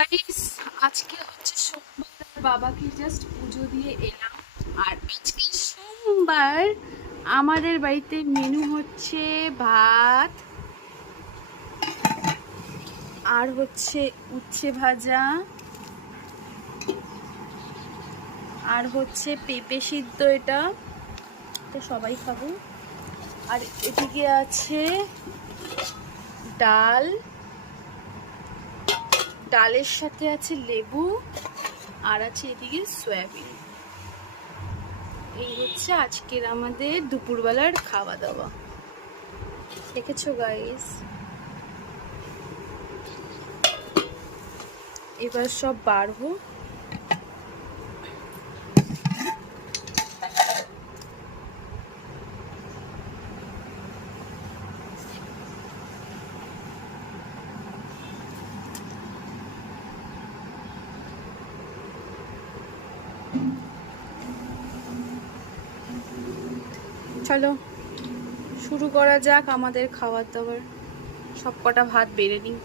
Guys, আজকে হচ্ছে সোমবার আর বাবাকে জাস্ট পুজো দিয়ে এলাম। আর আজকে সোমবার আমাদের বাড়িতে মেনু হচ্ছে ভাত আর হচ্ছে উচ্ছে ভাজা আর হচ্ছে পেঁপে সিদ্ধ। এটা তো সবাই খাবো। আর এদিকে আছে ডাল, ডালের সাথে আছে লেবু আর আছে এদিকে সয়াবিন। এই হচ্ছে আজকের আমাদের দুপুরবেলার খাওয়া দাওয়া। দেখেছো গাইস? এবার সব বাড়বো। চলো শুরু করা যাক আমাদের খাবার দাবার। সব কটা ভাত বেড়ে নিই।